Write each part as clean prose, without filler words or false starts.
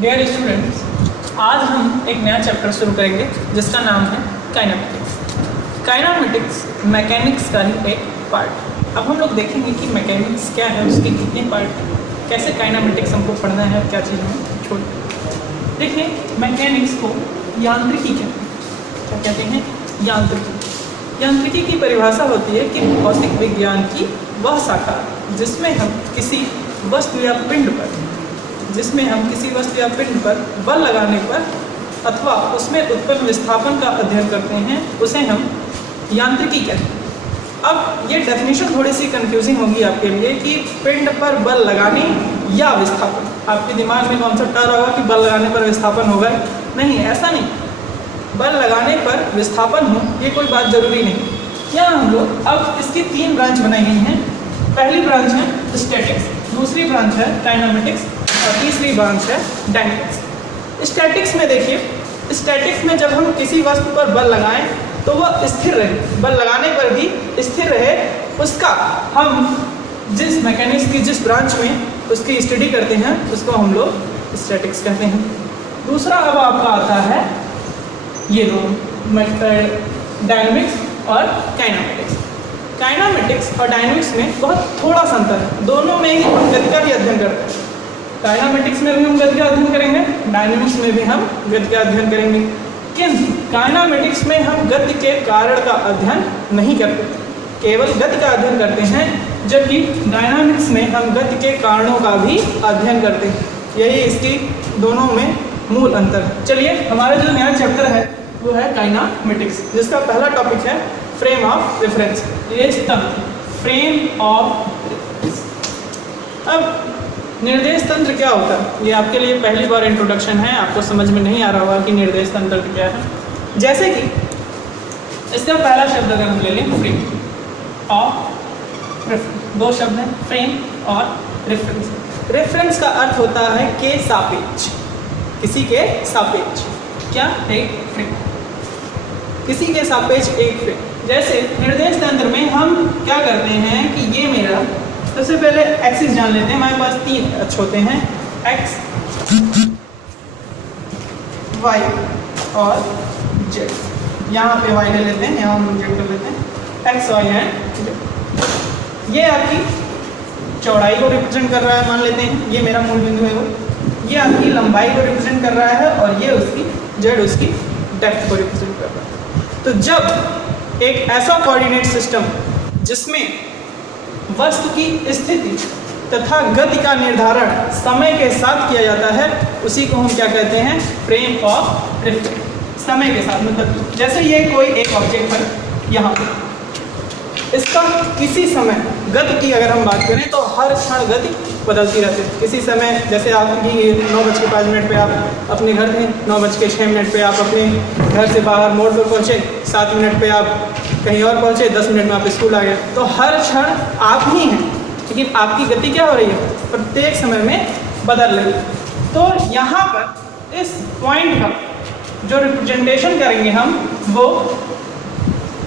Dear students, आज हम एक नया चैप्टर शुरू करेंगे जिसका नाम है काइनेमेटिक्स। काइनेमेटिक्स मैकेनिक्स का ही एक पार्ट। अब हम लोग देखेंगे कि मैकेनिक्स क्या है, उसके कितने पार्ट हैं, कैसे काइनेमेटिक्स हमको पढ़ना है, क्या चीज़ हमें छोड़। देखिए, मैकेनिक्स को यांत्रिकी कहते हैं। क्या कहते हैं? यांत्रिकी। यांत्रिकी की परिभाषा होती है कि भौतिक विज्ञान की वह शाखा जिसमें हम किसी वस्तु या पिंड पर बल लगाने पर अथवा उसमें उत्पन्न विस्थापन का अध्ययन करते हैं, उसे हम यांत्रिकी कहते हैं। अब ये डेफिनेशन थोड़ी सी कंफ्यूजिंग होगी आपके लिए कि पिंड पर बल लगाने या विस्थापन। आपके दिमाग में कॉन्सेप्ट आ रहा होगा कि बल लगाने पर विस्थापन होगा। नहीं, ऐसा नहीं। बल लगाने पर विस्थापन हो ये कोई बात जरूरी नहीं। यहाँ हम लोग अब इसकी 3 ब्रांच बनाई गई हैं। पहली ब्रांच है स्टैटिक्स, दूसरी ब्रांच है काइनेमेटिक्स और तीसरी ब्रांच है डायनेमिक्स। स्टैटिक्स में देखिए, स्टैटिक्स में जब हम किसी वस्तु पर बल लगाएं तो वह स्थिर रहे, बल लगाने पर भी स्थिर रहे, उसका हम जिस मैकेनिक्स की जिस ब्रांच में उसकी स्टडी करते हैं उसको हम लोग स्टैटिक्स कहते हैं। दूसरा अब आपका आता है ये दो डायनेमिक्स और काइनेमेटिक्स। काइनेमेटिक्स और डायनेमिक्स में बहुत थोड़ा सा अंतर है, दोनों में ही हम गति का ही अध्ययन करते हैं। काइनेमेटिक्स में भी हम गति का अध्ययन करेंगे, डायनेमिक्स में भी हम गति का अध्ययन करेंगे, किंतु काइनेमेटिक्स में हम गति के कारण का अध्ययन नहीं करते, केवल गति का अध्ययन करते हैं, जबकि डायनामिक्स में हम गति के कारणों का भी अध्ययन करते हैं। यही इसकी दोनों में मूल अंतर है। चलिए, हमारा जो नया चैप्टर है वो है काइनेमेटिक्स, जिसका पहला टॉपिक है फ्रेम ऑफ रेफरेंस, निर्देश तंत्र, फ्रेम ऑफ रेफरेंस। अब निर्देश तंत्र क्या होता है, ये आपके लिए पहली बार इंट्रोडक्शन है, आपको समझ में नहीं आ रहा होगा कि निर्देश तंत्र क्या है। जैसे कि इसका पहला शब्द अगर हम ले लें, फ्रेम ऑफ रेफरेंस, 2 शब्द हैं, फ्रेम और रेफरेंस। रेफरेंस का अर्थ होता है के सापेक्ष, किसी के सापेक्ष। क्या? एक फ्रेम, किसी के सापेक्ष एक फ्रेम। जैसे निर्देश तंत्र में हम क्या करते हैं कि ये मेरा, सबसे पहले एक्सिस जान लेते हैं। हमारे पास 3 अक्ष होते हैं, एक्स, वाई और जेड। यहाँ पे वाई ले लेते हैं, यहाँ हम जेड कर लेते हैं, एक्स, वाई एंड जेड। ये आपकी चौड़ाई को रिप्रेजेंट कर रहा है, मान लेते हैं ये मेरा मूल बिंदु है वो। ये आपकी लंबाई को रिप्रेजेंट कर रहा है और ये उसकी जेड उसकी डेप्थ को रिप्रेजेंट कर रहा है। तो जब एक ऐसा कोऑर्डिनेट सिस्टम जिसमें वस्तु की स्थिति तथा गति का निर्धारण समय के साथ किया जाता है, उसी को हम क्या कहते हैं? Frame of reference. समय के साथ मतलब जैसे ये कोई एक ऑब्जेक्ट है, यहाँ इसका किसी समय गति की अगर हम बात करें तो हर क्षण गति बदलती रहती है। किसी समय जैसे आपकी 9:05 पे आप अपने घर थे, 9:06 पे आप अपने घर से बाहर मोड़ पर पहुँचे, 7 मिनट पे आप कहीं और पहुँचे, 10 मिनट में आप स्कूल आ गए। तो हर क्षण आप ही हैं, लेकिन आपकी गति क्या हो रही है? प्रत्येक समय में बदल रही है। तो यहाँ पर इस पॉइंट का जो रिप्रेजेंटेशन करेंगे हम, वो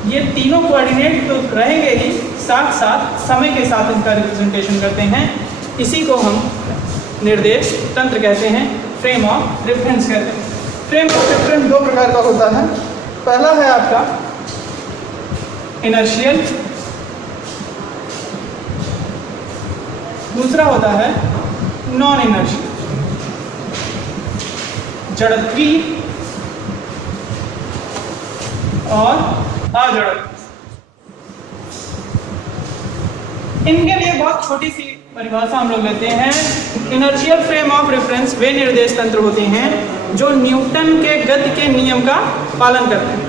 ये तीनों कोऑर्डिनेट तो रहेंगे ही, साथ साथ समय के साथ इनका रिप्रेजेंटेशन करते हैं। इसी को हम निर्देश तंत्र कहते हैं, फ्रेम ऑफ रेफरेंस कहते हैं। फ्रेम ऑफ रेफरेंस 2 प्रकार का होता है। पहला है आपका इनर्शियल, दूसरा होता है नॉन इनर्शियल, जड़त्वीय और अजड़त्वीय। इनके लिए बहुत छोटी सी परिभाषा हम लोग लेते हैं। इनर्शियल फ्रेम ऑफ रेफरेंस वे निर्देश तंत्र होते हैं जो न्यूटन के गति के नियम का पालन करते हैं,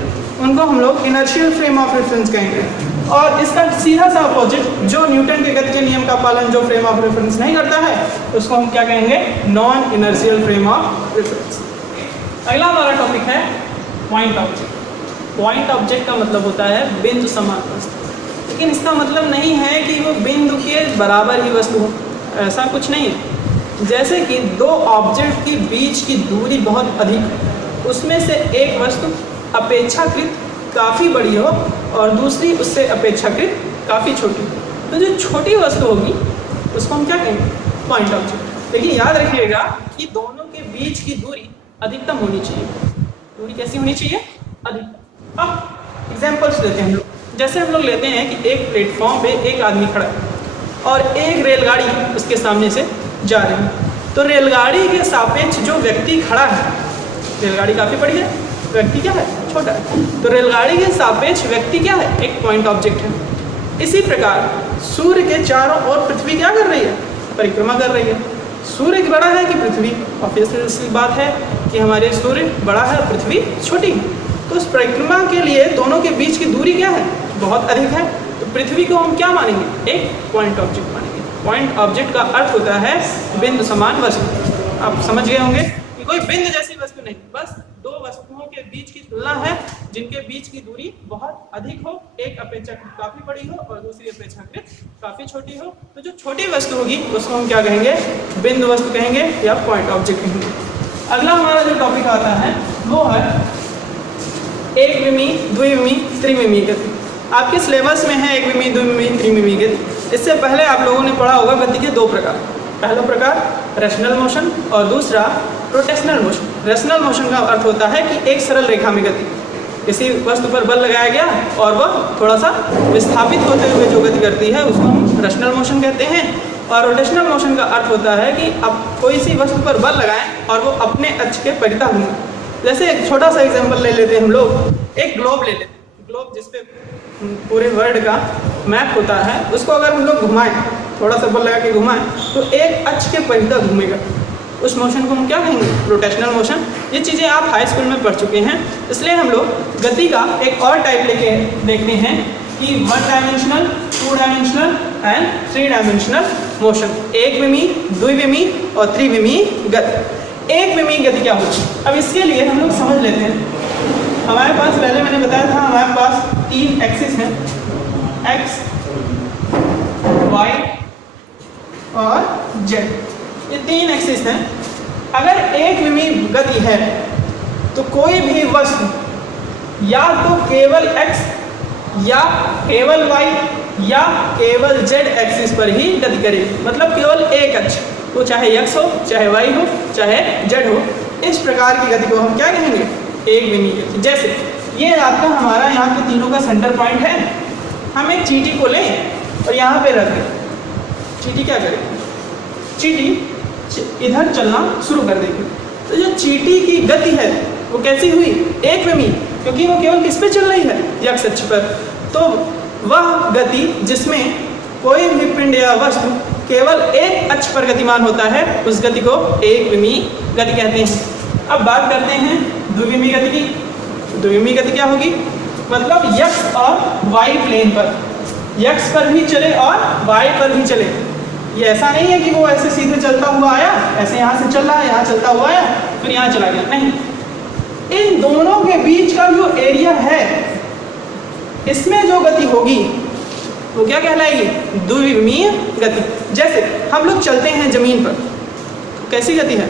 उनको हम लोग इनर्शियल फ्रेम ऑफ रेफरेंस कहेंगे। और इसका सीधा सा अपोजिट, जो न्यूटन के गति के नियम का पालन जो फ्रेम ऑफ रेफरेंस नहीं करता है, उसको हम क्या कहेंगे? Non inertial frame of reference. अगला हमारा टॉपिक है पॉइंट ऑब्जेक्ट। पॉइंट ऑब्जेक्ट का मतलब होता है बिंदु समान वस्तु, लेकिन इसका मतलब नहीं है कि वो बिंदु के बराबर ही वस्तु हो, ऐसा कुछ नहीं है। जैसे कि 2 ऑब्जेक्ट के बीच की दूरी बहुत अधिक है, उसमें से एक वस्तु अपेक्षाकृत काफ़ी बड़ी हो और दूसरी उससे अपेक्षाकृत काफ़ी छोटी, तो जो छोटी वस्तु होगी उसको हम क्या कहेंगे? Point object. लेकिन याद रखिएगा कि दोनों के बीच की दूरी अधिकतम होनी चाहिए। दूरी कैसी होनी चाहिए? अधिकतम। अब एग्जाम्पल्स लेते हैं हम लोग। जैसे हम लोग लेते हैं कि एक प्लेटफॉर्म पे एक आदमी खड़ा है और एक रेलगाड़ी उसके सामने से जा रही है। तो रेलगाड़ी के सापेक्ष जो व्यक्ति खड़ा है, रेलगाड़ी काफ़ी बड़ी है, व्यक्ति क्या है? छोटा है। तो रेलगाड़ी के सापेक्ष व्यक्ति क्या है? एक पॉइंट ऑब्जेक्ट है। इसी प्रकार सूर्य के चारों ओर पृथ्वी क्या कर रही है? परिक्रमा कर रही है। सूर्य बड़ा है कि पृथ्वी? ऑब्वियसली बात है कि हमारे सूर्य बड़ा है और पृथ्वी छोटी है। तो उस परिक्रमा के लिए दोनों के बीच की दूरी क्या है? बहुत अधिक है। तो पृथ्वी को हम क्या मानेंगे? एक पॉइंट ऑब्जेक्ट मानेंगे। पॉइंट ऑब्जेक्ट का अर्थ होता है बिंदु समान वस्तु। आप समझ गए होंगे कि कोई बिंदु जैसी वस्तु नहीं, बस दो वस्तुओं के बीच की तुलना है जिनके बीच की दूरी बहुत अधिक हो, एक अपेक्षाकृत काफ़ी बड़ी हो और दूसरी अपेक्षाकृत काफ़ी छोटी हो। तो जो छोटी वस्तु होगी उसको हम क्या कहेंगे? बिंदु वस्तु कहेंगे या पॉइंट ऑब्जेक्ट कहेंगे। अगला हमारा जो टॉपिक आता है वो है एक विमी, द्विविमी, त्रिविमी गति। आपके सिलेबस में है एक विमी, द्विविमी, त्रिविमी गति। इससे पहले आप लोगों ने पढ़ा होगा गति के दो प्रकार। पहला प्रकार रेशनल मोशन और दूसरा रोटेशनल मोशन। रेशनल मोशन का अर्थ होता है कि एक सरल रेखा में गति, किसी वस्तु पर बल लगाया गया और वह थोड़ा सा विस्थापित होते हुए जो गति करती है उसको हम रेशनल मोशन कहते हैं। और रोटेशनल मोशन का अर्थ होता है कि अब कोई सी वस्तु पर बल लगाएं और वो अपने अक्ष के परितः घूमे। जैसे एक छोटा सा एग्जांपल ले लेते हैं हम लोग, एक ग्लोब ले लेते हैं। ग्लोब जिसपे पूरे वर्ल्ड का मैप होता है, उसको अगर हम लोग घुमाएं, थोड़ा सा बल लगा के घुमाएं तो एक अक्ष के परितः घूमेगा। उस मोशन को हम क्या कहेंगे? Rotational motion. ये चीज़ें आप हाई स्कूल में पढ़ चुके हैं, इसलिए हम लोग गति का एक और टाइप लेके देखते हैं कि 1 dimensional, 2 dimensional and 3 dimensional motion. एक विमी, द्विविमी और त्रिविमी गति। एक विमी गति क्या होती है? अब इसके लिए हम लोग समझ लेते हैं। हमारे पास पहले मैंने बताया था हमारे पास 3 एक्सिस हैं, एक्स, वाई और जेड। ये 3 एक्सिस हैं। अगर एक विमी गति है तो कोई भी वस्तु या तो केवल x या केवल y या केवल z एक्सिस पर ही गति करेगी। मतलब केवल एक अक्ष, तो चाहे x हो, चाहे y हो, चाहे z हो। इस प्रकार की गति को हम क्या कहेंगे? एक विमी गति। जैसे ये आपका हमारा यहाँ के तीनों का सेंटर पॉइंट है। हम एक चींटी को लें और यहाँ पे रख दें। चींटी क्या करेगी? चींटी इधर चलना शुरू कर देगी। तो जो चींटी की गति है वो कैसी हुई? एक विमी, क्योंकि वो केवल किस पे चल रही है? x अक्ष पर। तो वह गति जिसमें कोई भी पिंड या वस्तु केवल एक अक्ष पर गतिमान होता है उस गति को एक विमी गति कहते हैं। अब बात करते हैं द्विविमी गति की। द्विविमी गति क्या होगी? मतलब x और y प्लेन पर, x पर भी चले और y पर भी चले। ये ऐसा नहीं है कि वो ऐसे सीधे चलता हुआ आया, ऐसे यहाँ से चल रहा है, यहाँ चलता हुआ आया फिर यहाँ चला गया, नहीं। इन दोनों के बीच का जो एरिया है इसमें जो गति होगी वो क्या कहलाएगी? द्विविमीय गति। जैसे हम लोग चलते हैं जमीन पर, तो कैसी गति है?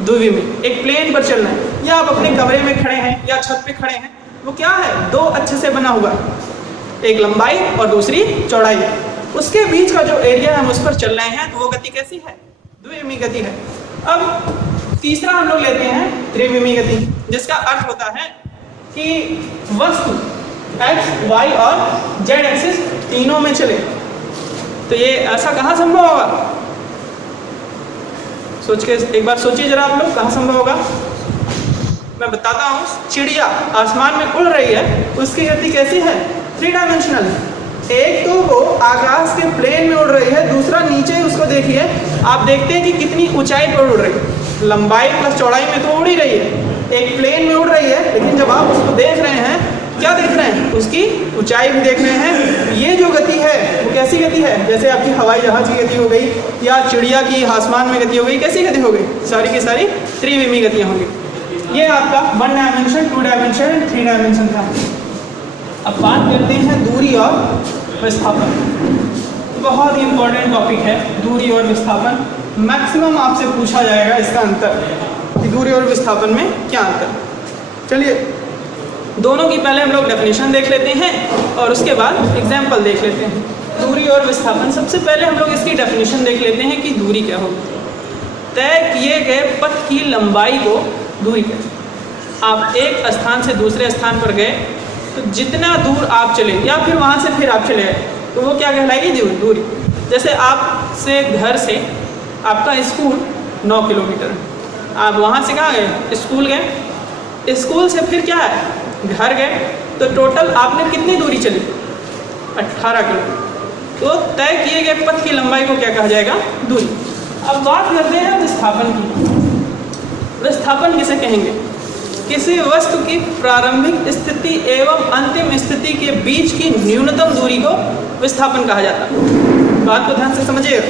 द्विविमीय। एक प्लेन पर चलना है, या आप अपने कमरे में खड़े हैं या छत पे खड़े हैं, वो क्या है? 2 अक्ष से बना हुआ है, एक लंबाई और दूसरी चौड़ाई। उसके बीच का जो एरिया हम उस पर चल रहे हैं तो वो गति कैसी है? द्विविमीय गति है। अब तीसरा हम लोग लेते हैं त्रिविमीय गति, जिसका अर्थ होता है कि वस्तु x, y और z एक्सिस तीनों में चले। तो ये ऐसा कहाँ संभव होगा? सोच के एक बार सोचिए जरा आप लोग, कहाँ संभव होगा? मैं बताता हूँ। चिड़िया आसमान में उड़ रही है, उसकी गति कैसी है? 3 डायमेंशनल है। एक तो वो आकाश के प्लेन में उड़ रही है, दूसरा नीचे उसको देखिए, आप देखते हैं कि कितनी ऊंचाई पर उड़ रही है। लंबाई प्लस चौड़ाई में तो उड़ ही रही है, एक प्लेन में उड़ रही है, लेकिन जब आप उसको देख रहे हैं, क्या देख रहे हैं? उसकी ऊंचाई भी देख रहे हैं। ये जो गति है वो कैसी गति है? जैसे आपकी हवाई जहाज की गति हो गई या चिड़िया की आसमान में गति हो गई। कैसी गति हो गई? सारी की सारी त्रिविमी गतियाँ होंगी। ये आपका 1 डायमेंशन, 2 डायमेंशन, 3 डायमेंशन था। अब बात करते हैं दूरी और विस्थापन। बहुत ही इंपॉर्टेंट टॉपिक है दूरी और विस्थापन। मैक्सिमम आपसे पूछा जाएगा इसका अंतर कि दूरी और विस्थापन में क्या अंतर। चलिए दोनों की पहले हम लोग डेफिनेशन देख लेते हैं और उसके बाद एग्जाम्पल देख लेते हैं। दूरी और विस्थापन, सबसे पहले हम लोग इसकी डेफिनेशन देख लेते हैं कि दूरी क्या होगी। तय किए गए पथ की लंबाई को दूरी कहते हैं। आप एक स्थान से दूसरे स्थान पर गए तो जितना दूर आप चले या फिर वहाँ से फिर आप चले गए तो वो क्या कहलाएगी? दूरी। जैसे आपसे घर से आपका स्कूल 9 किलोमीटर है, आप वहाँ से कहाँ गए? स्कूल गए, स्कूल से फिर क्या है? घर गए, तो टोटल आपने कितनी दूरी चली? 18 किलोमीटर। तो तय किए गए पथ की लंबाई को क्या कहा जाएगा? दूरी। अब बात करते हैं विस्थापन की। विस्थापन किसे कहेंगे? किसी वस्तु की प्रारंभिक स्थिति एवं अंतिम स्थिति के बीच की न्यूनतम दूरी को विस्थापन कहा जाता है। बात को ध्यान से समझिए।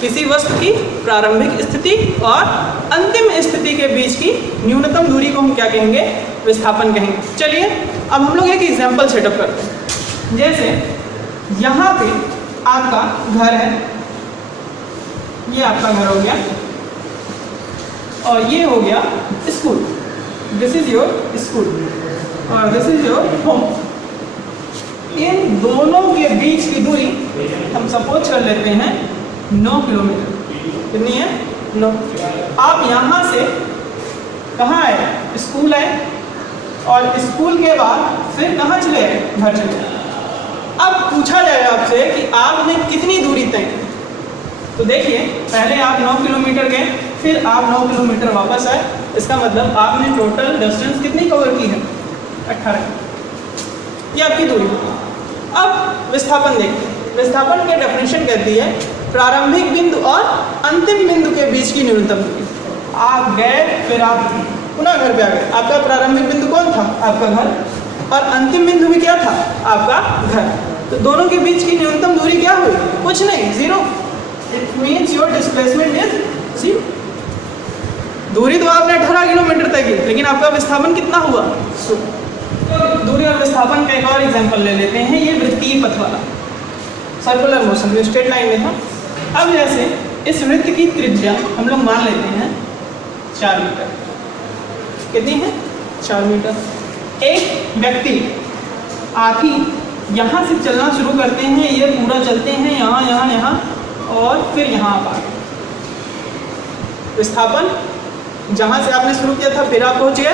किसी वस्तु की प्रारंभिक स्थिति और अंतिम स्थिति के बीच की न्यूनतम दूरी को हम क्या कहेंगे? विस्थापन कहेंगे। चलिए अब हम लोग एक एग्जाम्पल सेटअप करते हैं। जैसे यहाँ पे आपका घर है, ये आपका घर हो गया और ये हो गया school. This is your school और दिस इज योर होम। इन दोनों के बीच की दूरी हम सपोज कर लेते हैं 9 किलोमीटर। कितनी है? 9। आप यहाँ से कहाँ आए? स्कूल आए और स्कूल के बाद फिर कहाँ चले आए? घर चले आए। अब पूछा जाए आपसे कि आपने कितनी दूरी तय की, तो देखिए पहले आप 9 किलोमीटर गए, फिर आप 9 किलोमीटर वापस आए। इसका मतलब आपने टोटल डिस्टेंस कितनी कवर की है? 18। ये आपकी दूरी। अब विस्थापन देखते हैं। विस्थापन की डेफिनेशन कहती है प्रारंभिक बिंदु और अंतिम बिंदु के बीच की न्यूनतम दूरी। आप गए फिर आप पुनः घर पे आ गए। आपका प्रारंभिक बिंदु कौन था? आपका घर। और अंतिम बिंदु भी क्या था? आपका घर। तो दोनों के बीच की न्यूनतम दूरी क्या हुई? कुछ नहीं, 0। It means your displacement is 0। दूरी तो आपने 18 किलोमीटर तक की, लेकिन आपका विस्थापन कितना हुआ? 100। दूरी और विस्थापन का एक और एग्जाम्पल ले लेते हैं। ये वृत्तीय पथ वाला सर्कुलर मोशन जो स्ट्रेट लाइन में था। अब जैसे इस वृत्त की त्रिज्या हम लोग मान लेते हैं 4 मीटर। कितनी है? 4 मीटर। एक व्यक्ति आप ही यहाँ से चलना शुरू करते हैं, ये पूरा चलते हैं यहाँ यहाँ यहाँ और फिर यहाँ आप आ गए। विस्थापन जहाँ से आपने शुरू किया था फिर आप पहुँच गए,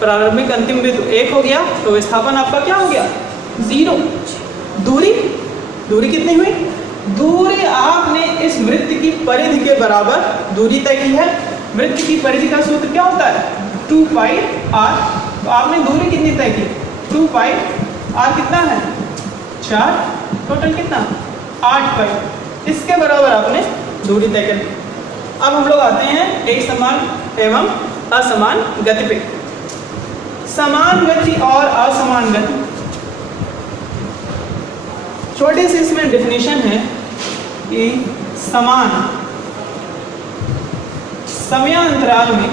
प्रारंभिक अंतिम बिंदु 1 हो गया, तो विस्थापन आपका क्या हो गया? 0। दूरी कितनी हुई? दूरी आपने इस वृत्त की परिधि के बराबर दूरी तय की है। वृत्त की परिधि का सूत्र क्या होता है? 2 पाई r। तो आपने दूरी कितनी तय की? 2 पाई r कितना है? 4। टोटल कितना? 8 पाई। इसके बराबर आपने दूरी तय कर ली। अब हम लोग आते हैं एक समान एवं असमान गति पे। समान गति और असमान गति, छोटी सी इसमें डेफिनेशन है कि समान समयांतराल में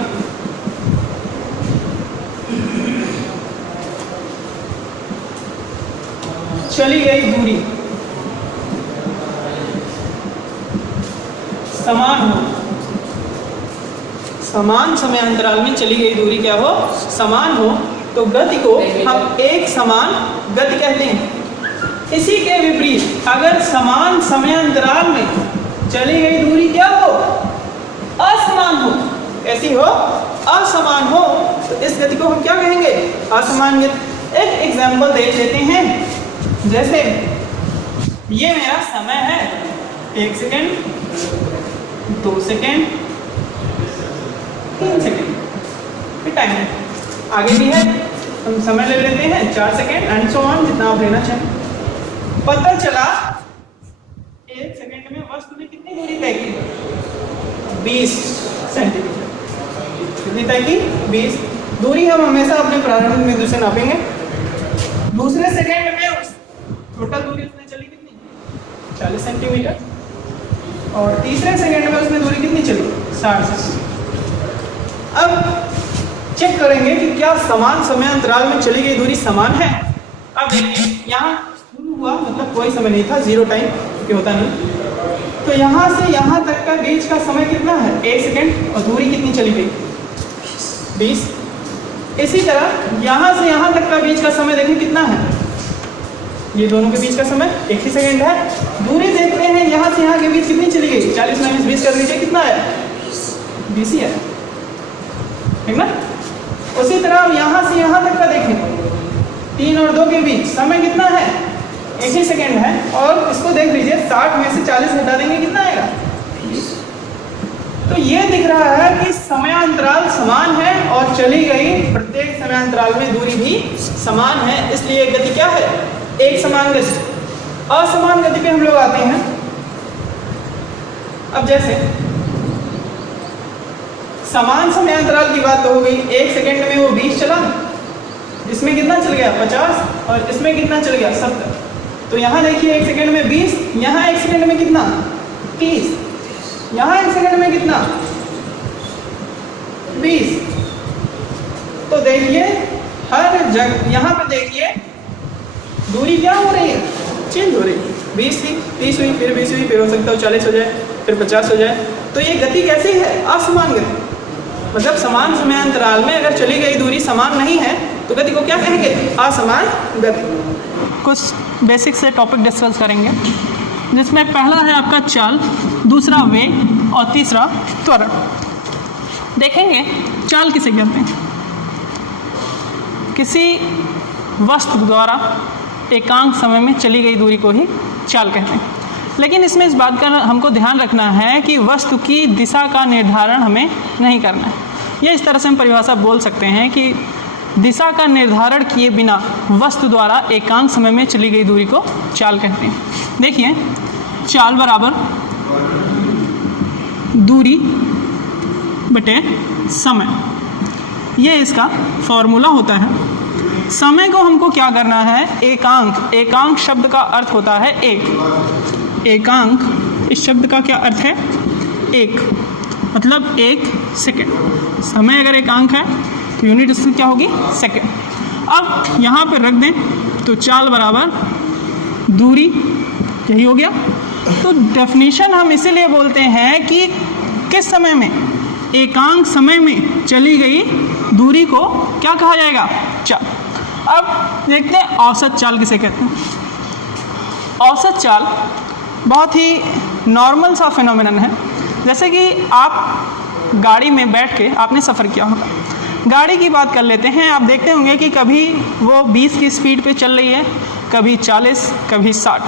चली गई दूरी समान हो। समान समयांतराल में चली गई दूरी क्या हो? समान हो। तो गति को हम एक समान गति कहते हैं। इसी के विपरीत अगर समान समयांतराल में चली गई दूरी क्या हो? असमान हो। कैसी हो? असमान हो। तो इस गति को हम क्या कहेंगे? असमान गति। एक एग्जाम्पल देख लेते हैं। जैसे ये मेरा समय है 1 सेकेंड, 2 सेकेंड, 3 सेकेंड, फिर टाइम है। आगे भी है, हम समय ले लेते हैं 4 सेकेंड एंड सो ऑन, जितना आप लेना चाहें। पता चला 1 सेकेंड में वस्तु ने कितनी दूरी तय की? 20 सेंटीमीटर। कितनी तय की? 20। दूरी हम हमेशा अपने प्रारंभिक बिंदु से नापेंगे। दूसरे सेकेंड में टोटल दूरी उसने चली कितनी? 40 सेंटीमीटर। और तीसरे सेकेंड में उसने दूरी कितनी चली? 60। अब चेक करेंगे कि क्या समान समयांतराल में चली गई दूरी समान है। अब देखिए यहाँ शुरू हुआ मतलब कोई समय नहीं था, 0 टाइम, क्योंकि होता नहीं। तो यहाँ से यहाँ तक का बीच का समय कितना है? 1 सेकेंड। और दूरी कितनी चली गई? 20। इसी तरह यहाँ से यहाँ तक का बीच का समय देखें कितना है? ये दोनों के बीच का समय 1 ही सेकेंड है। दूरी देखते हैं यहाँ से यहाँ के बीच कितनी चली गई? 40 - 20 कर दीजिए, कितना है? BC है, ठीक ना। उसी तरह यहाँ से यहाँ तक का देखें, 3 और 2 के बीच समय कितना है, 1 ही सेकेंड है। और इसको देख लीजिए, 60 में से 40 हटा देंगे, कितना आएगा, 20। तो ये दिख रहा है कि समयांतराल समान है और चली गई प्रत्येक समयांतराल में दूरी भी समान है, इसलिए गति क्या है, एक समान गति। असमान गति पे हम लोग आते हैं। अब जैसे समान समयांतराल की बात तो हो गई, 1 सेकेंड में वो 20 चला, इसमें कितना चल गया 50 और इसमें कितना चल गया 70। तो यहाँ देखिए 1 सेकेंड में 20, यहाँ 1 सेकेंड में कितना 30, यहाँ 1 सेकेंड में कितना 20। तो देखिए हर जगह यहाँ पे देखिए दूरी क्या हो रही है, चेंज हो रही है। 20 हुई, 30 हुई, फिर 20 हुई, फिर हो सकता है 40 हो जाए, फिर 50 हो जाए। तो ये गति कैसी है, असमान गति। मतलब समान समयांतराल में अगर चली गई दूरी समान नहीं है तो गति को क्या कहेंगे, असमान गति। कुछ बेसिक से टॉपिक डिस्कस करेंगे, जिसमें पहला है आपका चाल, दूसरा वेग और तीसरा त्वरण। देखेंगे चाल किसे कहते हैं। किसी वस्तु द्वारा एकांक समय में चली गई दूरी को ही चाल कहते हैं। लेकिन इसमें इस बात का हमको ध्यान रखना है कि वस्तु की दिशा का निर्धारण हमें नहीं करना है। यह इस तरह से हम परिभाषा बोल सकते हैं कि दिशा का निर्धारण किए बिना वस्तु द्वारा एकांक समय में चली गई दूरी को चाल कहते हैं। देखिए चाल बराबर दूरी बटे समय, ये इसका फॉर्मूला होता है। समय को हमको क्या करना है, एकांक। एकांक शब्द का अर्थ होता है एक। एकांक इस शब्द का क्या अर्थ है, एक, मतलब 1 सेकेंड। समय अगर एकांक है तो यूनिट इसकी क्या होगी, सेकेंड। अब यहाँ पे रख दें तो चाल बराबर दूरी, यही हो गया। तो डेफिनेशन हम इसीलिए बोलते हैं कि किस समय में, एकांक समय में चली गई दूरी को क्या कहा जाएगा, चाल। अब देखते हैं औसत चाल किसे कहते हैं। औसत चाल बहुत ही नॉर्मल सा फिनोमिनन है। जैसे कि आप गाड़ी में बैठ के आपने सफ़र किया होगा, गाड़ी की बात कर लेते हैं। आप देखते होंगे कि कभी वो 20 की स्पीड पे चल रही है, कभी 40, कभी 60।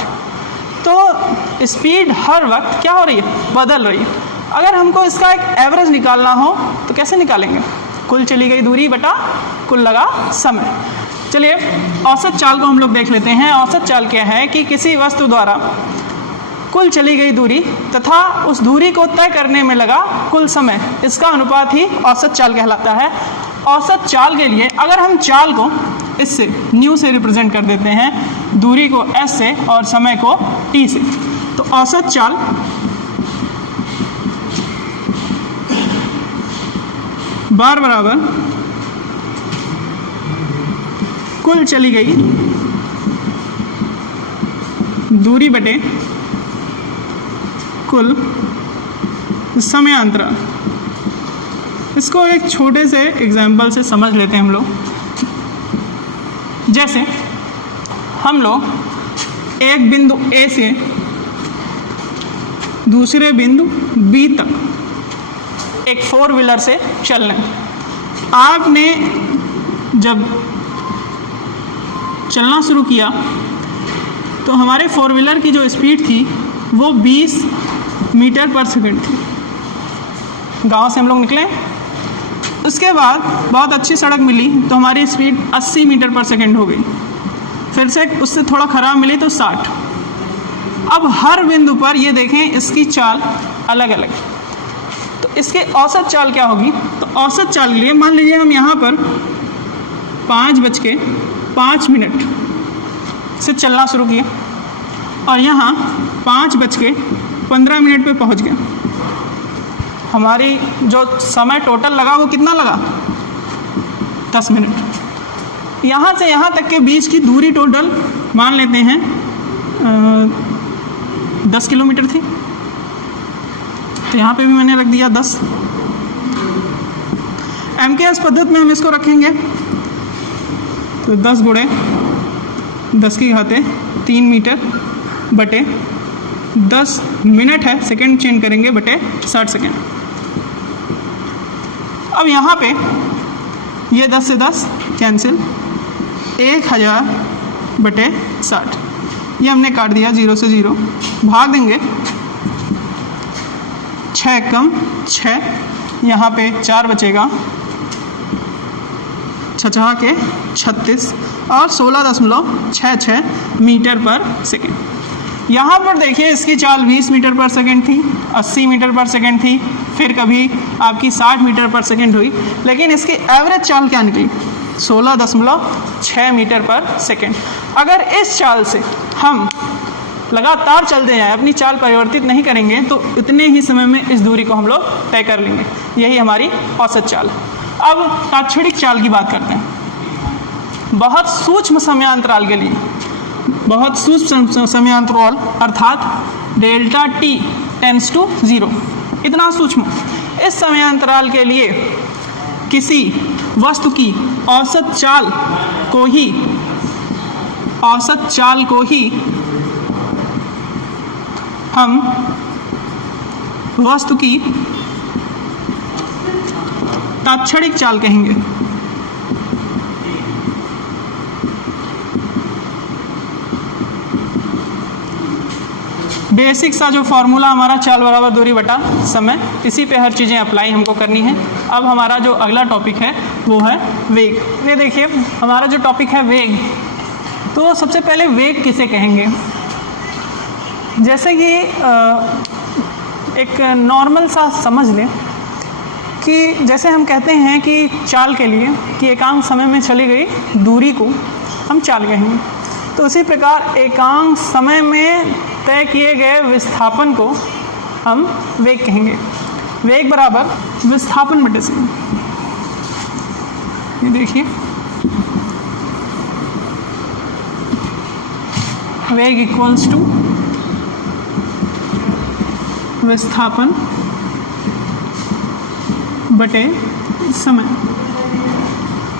तो स्पीड हर वक्त क्या हो रही है, बदल रही है। अगर हमको इसका एक एवरेज निकालना हो तो कैसे निकालेंगे, कुल चली गई दूरी बटा कुल लगा समय। चलिए औसत चाल को हम लोग देख लेते हैं। औसत चाल क्या है कि किसी वस्तु द्वारा कुल चली गई दूरी तथा उस दूरी को तय करने में लगा कुल समय, इसका अनुपात ही औसत चाल कहलाता है। औसत चाल के लिए अगर हम चाल को इससे न्यू से रिप्रेजेंट कर देते हैं, दूरी को एस से और समय को टी से, तो औसत चाल बार बराबर कुल चली गई दूरी बटे कुल समयांतराल। इसको एक छोटे से एग्जाम्पल से समझ लेते हैं हम लोग। जैसे हम लोग एक बिंदु ए से दूसरे बिंदु बी तक एक 4 व्हीलर से चल रहे हैं। आपने जब चलना शुरू किया तो हमारे 4 व्हीलर की जो स्पीड थी वो 20 मीटर पर सेकंड थी। गांव से हम लोग निकले, उसके बाद बहुत अच्छी सड़क मिली तो हमारी स्पीड 80 मीटर पर सेकंड हो गई। फिर से उससे थोड़ा ख़राब मिली तो 60। अब हर बिंदु पर ये देखें इसकी चाल अलग अलग, तो इसके औसत चाल क्या होगी। तो औसत चाल के लिए मान लीजिए हम यहाँ पर 5:05 से चलना शुरू किया और यहाँ 5:15 पे पहुँच गए। हमारी जो समय टोटल लगा वो कितना लगा, 10 मिनट। यहाँ से यहाँ तक के बीच की दूरी टोटल मान लेते हैं 10 किलोमीटर थी, तो यहाँ पे भी मैंने रख दिया 10। MKS पद्धति में हम इसको रखेंगे तो 10 गुणे 10 की घाते 3 मीटर बटे 10 मिनट है, सेकंड चेंज करेंगे बटे 60 सेकंड। अब यहाँ पे ये 10 से 10 कैंसिल, 1000/60 ये हमने काट दिया 0 से 0, भाग देंगे 6 कम 6, यहाँ पे 4 बचेगा, 6 के 36 और 16.66 मीटर पर सेकेंड। यहाँ पर देखिए इसकी चाल 20 मीटर पर सेकेंड थी, 80 मीटर पर सेकेंड थी, फिर कभी आपकी 60 मीटर पर सेकेंड हुई, लेकिन इसकी एवरेज चाल क्या निकली? 16.6 मीटर पर सेकेंड। अगर इस चाल से हम लगातार चलते जाएं, अपनी चाल परिवर्तित नहीं करेंगे, तो इतने ही समय में इस दूरी को हम लोग तय कर लेंगे। यही हमारी औसत चाल है। अब तात्क्षणिक चाल की बात करते हैं। बहुत सूक्ष्म समयांतराल के लिए, बहुत सूक्ष्म समयांतराल अर्थात डेल्टा टी टेंड्स टू 0, इतना सूक्ष्म, इस समयांतराल के लिए किसी वस्तु की औसत चाल को ही हम वस्तु की तात्क्षणिक चाल कहेंगे। बेसिक सा जो फॉर्मूला हमारा चाल बराबर दूरी बटा समय, इसी पे हर चीज़ें अप्लाई हमको करनी है। अब हमारा जो अगला टॉपिक है वो है वेग। ये देखिए हमारा जो टॉपिक है वेग, तो सबसे पहले वेग किसे कहेंगे? जैसे कि एक नॉर्मल सा समझ लें कि जैसे हम कहते हैं कि चाल के लिए कि एकांक समय में चली गई दूरी को हम चाल कहेंगे, तो उसी प्रकार एकांक समय में तय किए गए विस्थापन को हम वेग कहेंगे। वेग बराबर विस्थापन बटे समय। ये देखिए वेग इक्वल्स टू विस्थापन बटे समय।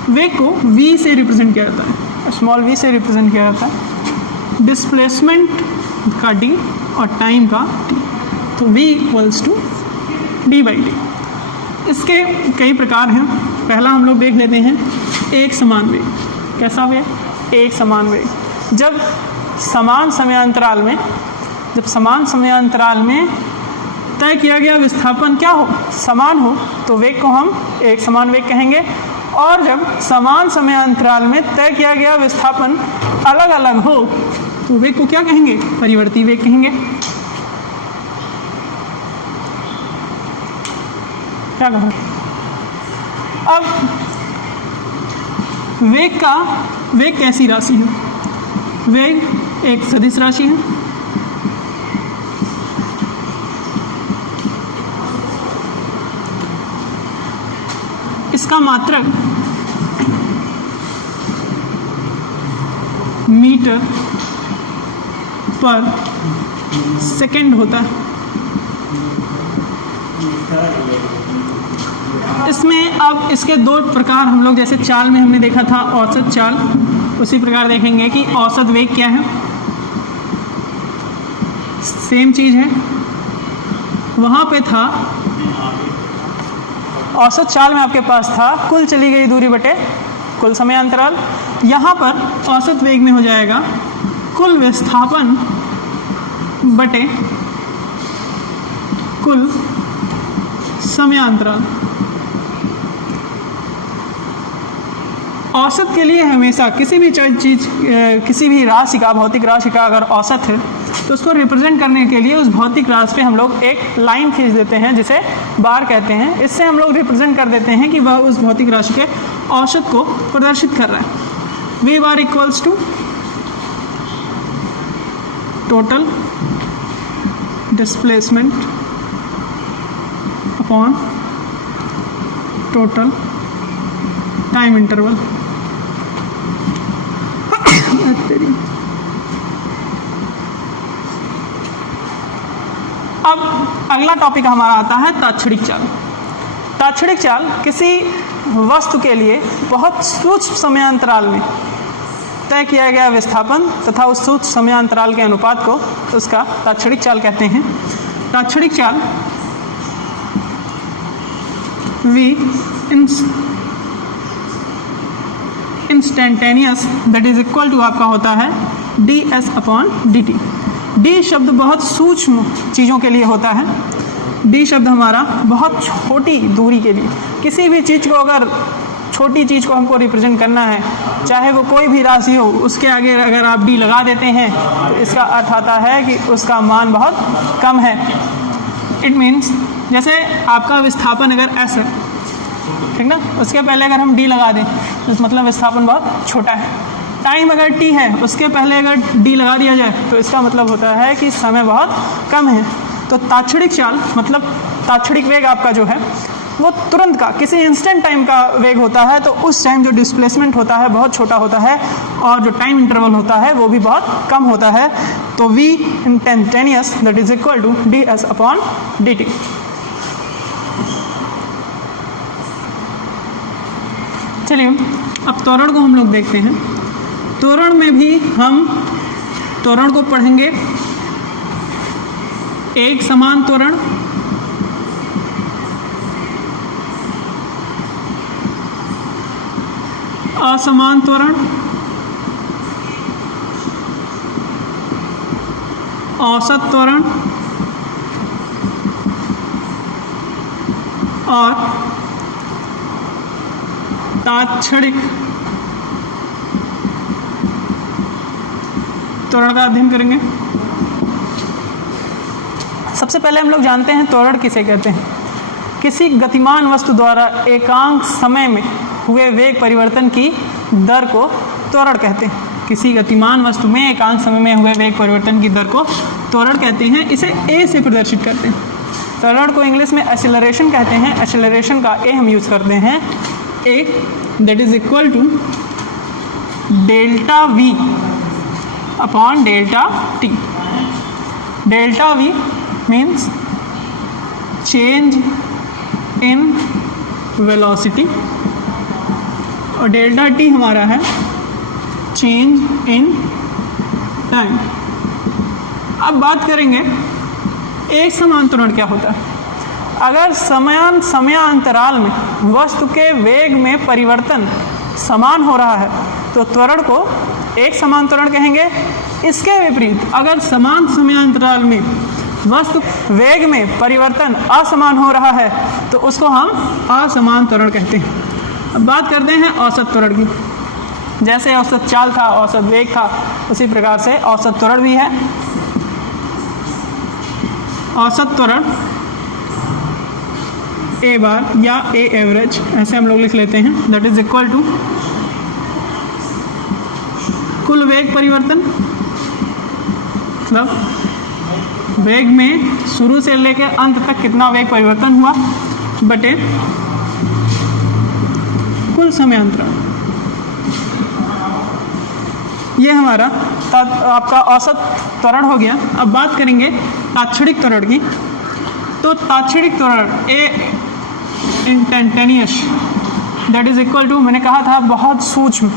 वेग को v से रिप्रेजेंट किया जाता है, स्मॉल v से रिप्रेजेंट किया जाता है, डिस्प्लेसमेंट का d और टाइम का t, तो v इक्वल्स टू d/d। इसके कई प्रकार हैं। पहला हम लोग देख लेते हैं एक समान वेग। कैसा वेग? एक समान वेग। जब समान समयांतराल में तय किया गया विस्थापन क्या हो? समान हो, तो वेग को हम एक समान वेग कहेंगे। और जब समान समयांतराल में तय किया गया विस्थापन अलग अलग हो, तो वेग को क्या कहेंगे? परिवर्ती वेग कहेंगे। क्या कहा? अब वेग कैसी राशि है? वेग एक सदिश राशि है। इसका मात्रक मीटर पर सेकंड होता है। इसमें अब इसके दो प्रकार हम लोग, जैसे चाल में हमने देखा था औसत चाल, उसी प्रकार देखेंगे कि औसत वेग क्या है। सेम चीज़ है, वहाँ पे था औसत चाल में आपके पास था कुल चली गई दूरी बटे कुल समयांतराल। यहाँ पर औसत वेग में हो जाएगा कुल विस्थापन बटे कुल समयांतराल। औसत के लिए हमेशा किसी भी चीज़, किसी भी राशि का, भौतिक राशि का अगर औसत है, तो उसको रिप्रेजेंट करने के लिए उस भौतिक राशि पे हम लोग एक लाइन खींच देते हैं, जिसे बार कहते हैं। इससे हम लोग रिप्रेजेंट कर देते हैं कि वह उस भौतिक राशि के औसत को प्रदर्शित कर रहा है। V bar equals to total displacement upon total time interval. अब अगला टॉपिक हमारा आता है तात्क्षणिक चाल। तात्क्षणिक चाल किसी वस्तु के लिए बहुत सूक्ष्म समयांतराल में तय किया गया विस्थापन तथा उस सूक्ष्म समयांतराल के अनुपात को उसका तात्क्षणिक चाल कहते हैं। तात्क्षणिक चाल v instantaneous that is equal to आपका होता है ds/dt। डी शब्द बहुत सूक्ष्म चीज़ों के लिए होता है। डी शब्द हमारा बहुत छोटी दूरी के लिए, किसी भी चीज़ को अगर छोटी चीज़ को हमको रिप्रेजेंट करना है, चाहे वो कोई भी राशि हो, उसके आगे अगर आप डी लगा देते हैं तो इसका अर्थ आता है कि उसका मान बहुत कम है। इट मीन्स जैसे आपका विस्थापन अगर s है, ठीक ना, उसके पहले अगर हम डी लगा दें तो मतलब विस्थापन बहुत छोटा है। टाइम अगर t है, उसके पहले अगर डी लगा दिया जाए तो इसका मतलब होता है कि समय बहुत कम है। तो ताक्षणिक चाल मतलब ताक्षणिक वेग आपका जो है वो तुरंत का, किसी इंस्टेंट टाइम का वेग होता है। तो उस टाइम जो डिस्प्लेसमेंट होता है बहुत छोटा होता है और जो टाइम इंटरवल होता है वो भी बहुत कम होता है। तो v instantaneous that is equal to ds/dt। चलिए अब त्वरण को हम लोग देखते हैं। त्वरण में भी हम त्वरण को पढ़ेंगे, एक समान त्वरण, असमान त्वरण, औसत त्वरण और ताक्षणिक त्वरण का अध्ययन करेंगे। सबसे पहले हम लोग जानते हैं त्वरण किसे कहते हैं। किसी गतिमान वस्तु द्वारा एकांक समय में हुए वेग परिवर्तन की दर को त्वरण कहते हैं। किसी गतिमान वस्तु में एकांक समय में हुए वेग परिवर्तन की दर को त्वरण कहते हैं। इसे ए से प्रदर्शित करते हैं। त्वरण को इंग्लिश में एक्सेलरेशन कहते हैं। एक्सेलरेशन का ए हम यूज़ करते हैं, a that is equal to delta v upon delta t. Delta v means change in velocity और डेल्टा टी हमारा है चेंज इन टाइम। अब बात करेंगे एक समान त्वरण क्या होता है। अगर समयांतराल में वस्तु के वेग में परिवर्तन समान हो रहा है तो त्वरण को एक समान त्वरण कहेंगे। इसके विपरीत अगर समान समयांतराल में वस्तु वेग में परिवर्तन असमान हो रहा है तो उसको हम असमान त्वरण कहते हैं। अब बात करते हैं औसत त्वरण की। जैसे औसत चाल था, औसत वेग था, उसी प्रकार से औसत त्वरण भी है। औसत त्वरण ए बार या ए एवरेज ऐसे हम लोग लिख लेते हैं, दैट इज इक्वल टू कुल वेग परिवर्तन, मतलब वेग में शुरू से लेकर अंत तक कितना वेग परिवर्तन हुआ बटे कुल समयांतराल। ये हमारा आपका औसत त्वरण हो गया। अब बात करेंगे ताक्षणिक त्वरण की। तो ताक्षणिक त्वरण a instantaneous that is equal to, मैंने कहा था बहुत सूक्ष्म,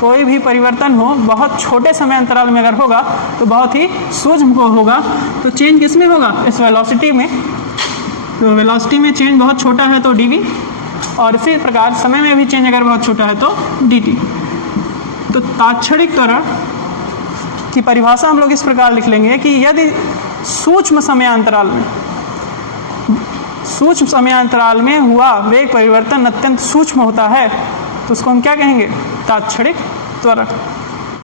कोई भी परिवर्तन हो बहुत छोटे समय अंतराल में अगर होगा तो बहुत ही सूक्ष्म को होगा। तो चेंज किस में होगा, इस वेलोसिटी में। तो वेलोसिटी में चेंज बहुत छोटा है तो dv, और इसी प्रकार समय में भी चेंज अगर बहुत छोटा है तो dt। तो ताक्षणिक त्वरण की परिभाषा हम लोग इस प्रकार लिख लेंगे कि यदि सूक्ष्म समयांतराल में हुआ वेग परिवर्तन अत्यंत सूक्ष्म होता है तो उसको हम क्या कहेंगे, ताक्षणिक त्वरण।